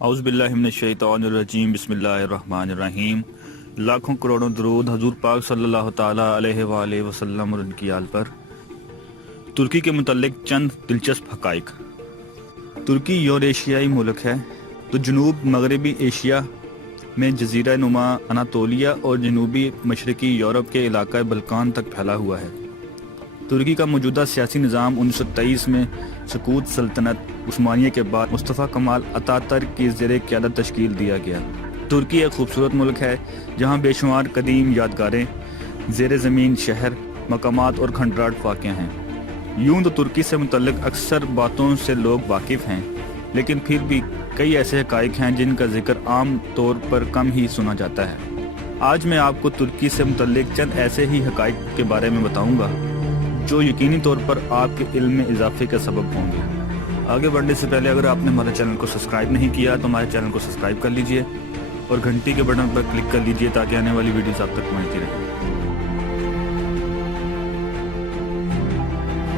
औज़ु बिल्लाहि मिनश शैतानिर रजीम बिस्मिल्लाहिर्रहमानिर रहीम। लाखों करोड़ों दरूद हजूर पाक सल्लल्लाहु ताला अलैहि वालैहि वसल्लम और उनकी आल पर। तुर्की के मुतल्लिक चंद दिलचस्प हक़ाइक़। तुर्की यूरेशियाई मुल्क है तो जनूब मगरबी एशिया में जज़ीरा नुमा अनातोलिया और जनूबी मशरक़ी यूरोप के इलाक़ा बल्कान तक फैला हुआ है। तुर्की का मौजूदा सियासी निज़ाम 1923 में सकूत सल्तनत उस्मानिया के बाद मुस्तफ़ा कमाल अतातुर्क की ज़ेर क़यादत तश्कील दिया गया। तुर्की एक खूबसूरत मुल्क है जहाँ बेशुमार कदीम यादगारें, ज़ेर ज़मीन शहर, मकामात और खंडराट वाक़ हैं। यूं तो तुर्की से मुतल्लिक़ अक्सर बातों से लोग वाकिफ़ हैं, लेकिन फिर भी कई ऐसे हक़ाइक़ हैं जिनका ज़िक्र आम तौर पर कम ही सुना जाता है। आज मैं आपको तुर्की से मुतल्लिक़ चंद ऐसे ही हक़ाइक़ के बारे में बताऊँगा जो यकीनी तौर पर आपके इल्म में इजाफे का सबब होंगे। आगे बढ़ने से पहले अगर आपने हमारे चैनल को सब्सक्राइब नहीं किया तो हमारे चैनल को सब्सक्राइब कर लीजिए और घंटी के बटन पर क्लिक कर लीजिए ताकि आने वाली वीडियोस आप तक पहुंचती रहे।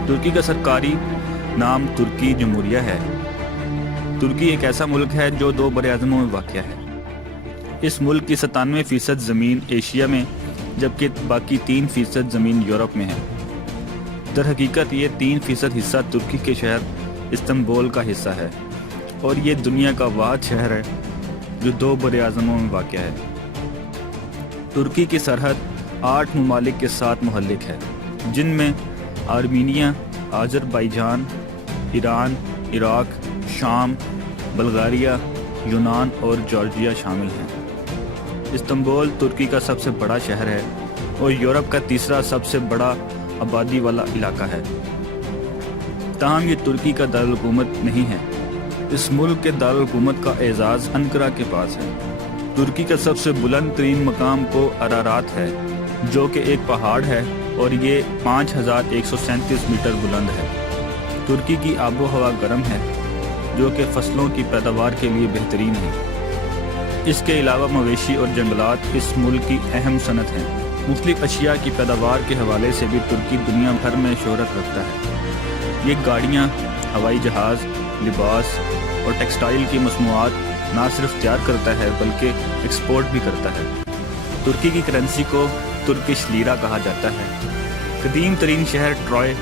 तुर्की का सरकारी नाम तुर्की जमहूरिया है। तुर्की एक ऐसा मुल्क है जो दो बरआज़मों में वाक़या है। इस मुल्क की 97% ज़मीन एशिया में जबकि बाकी 3% ज़मीन यूरोप में है। दर हकीकत ये 3% हिस्सा तुर्की के शहर इस्तांबुल का हिस्सा है और ये दुनिया का वाहिद शहर है जो दो बरआज़मों में वाक़या है। तुर्की की सरहद 8 ममालिक के साथ मुहल्लिक है जिनमें आर्मीनिया, अज़रबैजान, ईरान, इराक, शाम, बल्गारिया, यूनान और जॉर्जिया शामिल हैं। इस्तांबुल तुर्की का सबसे बड़ा शहर है और यूरोप का तीसरा सबसे बड़ा आबादी वाला इलाका है। ताहम ये तुर्की का दारुल हुकूमत नहीं है। इस मुल्क के दारुल हुकूमत का एजाज़ अंकारा के पास है। तुर्की का सबसे बुलंद तरीन मकाम को अरारात है जो कि एक पहाड़ है और ये 5137 मीटर बुलंद है। तुर्की की आबो हवा गर्म है जो कि फसलों की पैदावार के लिए बेहतरीन है। इसके अलावा मवेशी और जंगलात इस मुल्क की अहम सनत हैं। मुख्तलिफ अशिया की पैदावार के हवाले से भी तुर्की दुनिया भर में शोहरत रखता है। ये गाड़ियाँ, हवाई जहाज़, लिबास और टेक्सटाइल की मसनूआत ना सिर्फ तैयार करता है बल्कि एक्सपोर्ट भी करता है। तुर्की की करेंसी को तुर्किश लीरा कहा जाता है। कदीम तरीन शहर ट्रॉय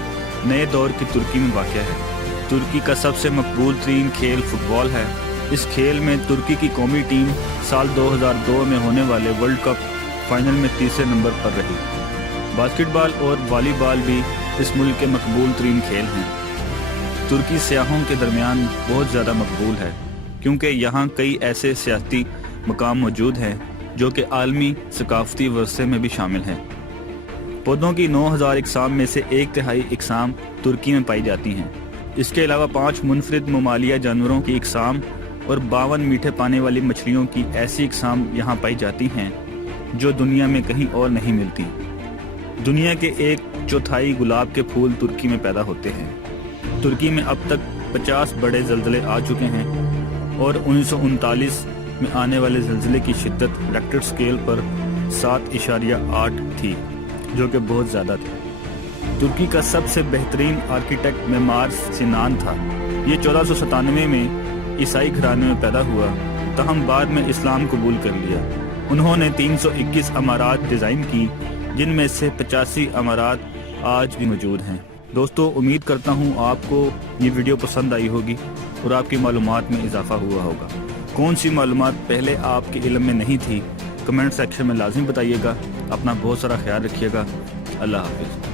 नए दौर की तुर्की में वाक़या है। तुर्की का सबसे मकबूल तरीन खेल फुटबॉल है। इस खेल में तुर्की की कौमी टीम साल 2002 में होने वाले वर्ल्ड कप फाइनल में तीसरे नंबर पर रही। बास्केटबॉल और वॉलीबॉल भी इस मुल्क के मकबूल तरीन खेल हैं। तुर्की सयाहों के दरमियान बहुत ज़्यादा मकबूल है क्योंकि यहाँ कई ऐसे सियासी मकाम मौजूद हैं जो कि आलमी सकाफती वर्से में भी शामिल हैं। पौधों की 9000 इकसाम में से 1/3 इकसाम तुर्की में पाई जाती हैं। इसके अलावा 5 मुनफरिद ममालिया जानवरों की इकसाम और 52 मीठे पानी वाली मछलियों की ऐसी इकसाम यहाँ पाई जाती हैं जो दुनिया में कहीं और नहीं मिलती। दुनिया के 1/4 गुलाब के फूल तुर्की में पैदा होते हैं। तुर्की में अब तक 50 बड़े ज़लज़ले आ चुके हैं और 1939 में आने वाले ज़लज़ले की शिद्दत रिक्टर स्केल पर 7.8 थी जो कि बहुत ज़्यादा थी। तुर्की का सबसे बेहतरीन आर्किटेक्ट मेमार सिनान था। ये 1497 में ईसाई घराने में पैदा हुआ तहम बाद में इस्लाम कबूल कर लिया। उन्होंने 321 अमारात डिज़ाइन की जिनमें से 85 अमारात आज भी मौजूद हैं। दोस्तों, उम्मीद करता हूँ आपको ये वीडियो पसंद आई होगी और आपकी मालूमात में इजाफा हुआ होगा। कौन सी मालूमात पहले आपके इल्म में नहीं थी कमेंट सेक्शन में लाजिम बताइएगा। अपना बहुत सारा ख्याल रखिएगा। अल्लाह हाफ़िज़।